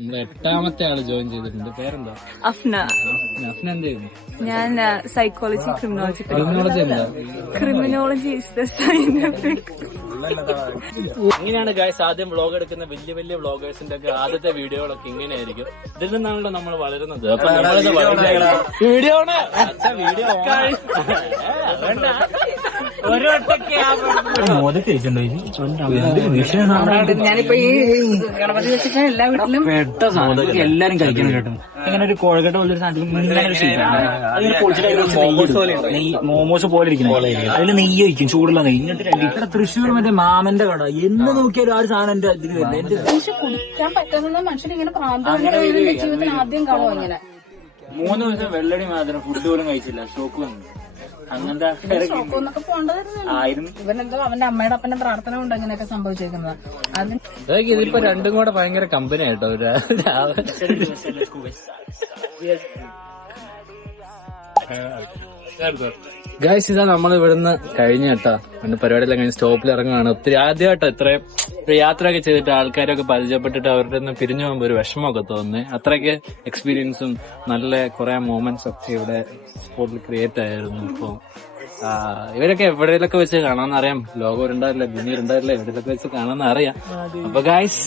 നമ്മള് 8ാമത്തെ ആള് ജോയിൻ ചെയ്തിട്ടുണ്ട്. പേരെന്താ? അഫ്ന. അഫ്ന എന്ത് ചെയ്യുന്നു? ഞാൻ സൈക്കോളജി ക്രിമിനോളജി. ക്രിമിനോളജി എന്താ? Criminology is the scientific. ഇങ്ങനെയാണ് ഗൈസ് ആദ്യം വ്ളോഗ് എടുക്കുന്ന വലിയ വലിയ വ്ളോഗേഴ്സിന്റെ ഒക്കെ ആദ്യത്തെ വീഡിയോകളൊക്കെ ഇങ്ങനെയായിരിക്കും. ഇതിൽ നിന്നാണല്ലോ നമ്മൾ വളരുന്നത്. അപ്പൊ നമ്മളിത് വീഡിയോ ഞാനിപ്പോ ഈ ഗണപതി വെച്ചിട്ട് എല്ലാ വീട്ടിലും എല്ലാരും കഴിക്കണം കേട്ടോ. അങ്ങനെ ഒരു കോഴക്കട്ട പോലൊരു മോമോസ് പോലെ ഇരിക്കണം. അതിൽ നെയ്യ് വയ്ക്കും, ചൂടുള്ള നെയ്യ്. ഇവിടെ തൃശ്ശൂർ മറ്റേ മാമന്റെ കട എന്ന് നോക്കിയാലും ആ ഒരു സാധനം എന്റെ ഇതിൽ വരുന്നത്. കുടിക്കാൻ പറ്റുന്ന മനുഷ്യൻ ഇങ്ങനെ ജീവിതത്തിൽ ആദ്യം കാണുമോ ഇങ്ങനെ 3 ദിവസം വെള്ളടി മാത്രം ഫുഡ് പോലും കഴിച്ചില്ല. ഷോക്ക് വന്നു. അങ്ങനത്തെ ഷോക്കൊന്നൊക്കെ പോകേണ്ടതായിരുന്നു. ഇവനെന്തോ അവന്റെ അമ്മയുടെ അപ്പന്റെ പ്രാർത്ഥന കൊണ്ട് അങ്ങനെയൊക്കെ സംഭവിച്ചേക്കുന്നത്. ഇതിപ്പോ രണ്ടും കൂടെ ഭയങ്കര കമ്പനി ആയിട്ടോ. ഗൈസ് ഇതാ നമ്മൾ ഇവിടുന്ന് കഴിഞ്ഞ കേട്ടോ. പിന്നെ പരിപാടിയെല്ലാം കഴിഞ്ഞ് സ്റ്റോപ്പിൽ ഇറങ്ങുകയാണ്. ഒത്തിരി ആദ്യമായിട്ടോ ഇത്രയും യാത്രയൊക്കെ ചെയ്തിട്ട് ആൾക്കാരൊക്കെ പരിചയപ്പെട്ടിട്ട് അവരുടെ നിന്ന് പിരിഞ്ഞു പോകുമ്പോൾ ഒരു വിഷമമൊക്കെ തോന്നുന്നേ. അത്രയ്ക്ക് എക്സ്പീരിയൻസും നല്ല കുറെ മൊമെന്റ്സ് ഒക്കെ ഇവിടെ സ്പോട്ടിൽ ക്രിയേറ്റ് ആയിരുന്നു. ഇപ്പൊ ഇവരൊക്കെ എവിടെയൊക്കെ വെച്ച് കാണാമെന്ന് അറിയാം. ലോകം ഉണ്ടാവില്ല, ഭൂമി ഉണ്ടാവില്ല, എവിടെയൊക്കെ വെച്ച് കാണാമെന്ന് അറിയാം. അപ്പൊ ഗൈസ്